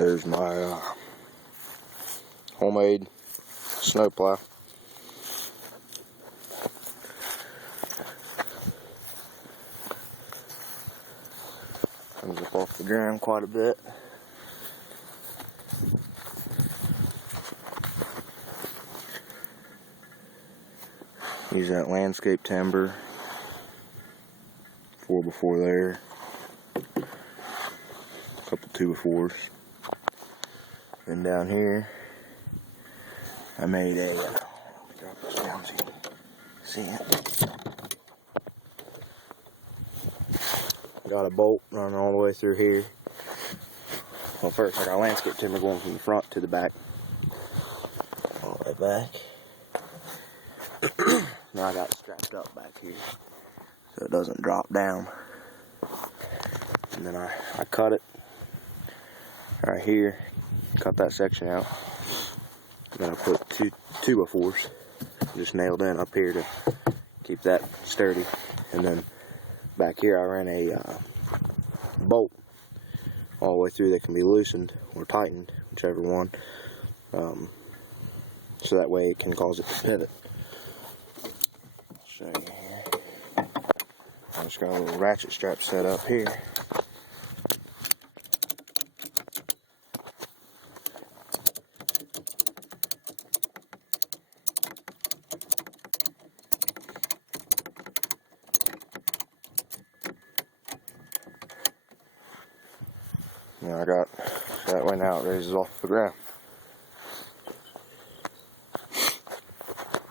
There's my homemade snow plow. Comes up off the ground quite a bit. Use that landscape timber, 4x4 there, a couple 2x4s. Then down here, I made a, let me drop this down so you can see it. Got a bolt running all the way through here. Well, first I got landscape timber going from the front to the back. All the way back. Now I got it strapped up back here so it doesn't drop down. And then I cut it right here, cut that section out. And then I put two 2x4s just nailed in up here to keep that sturdy. And then back here I ran a bolt all the way through that can be loosened or tightened, whichever one, so that way it can cause it to pivot. Show you here. I just got a little ratchet strap set up here. I got that way now, it raises off the ground.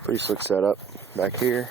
Pretty slick setup back here.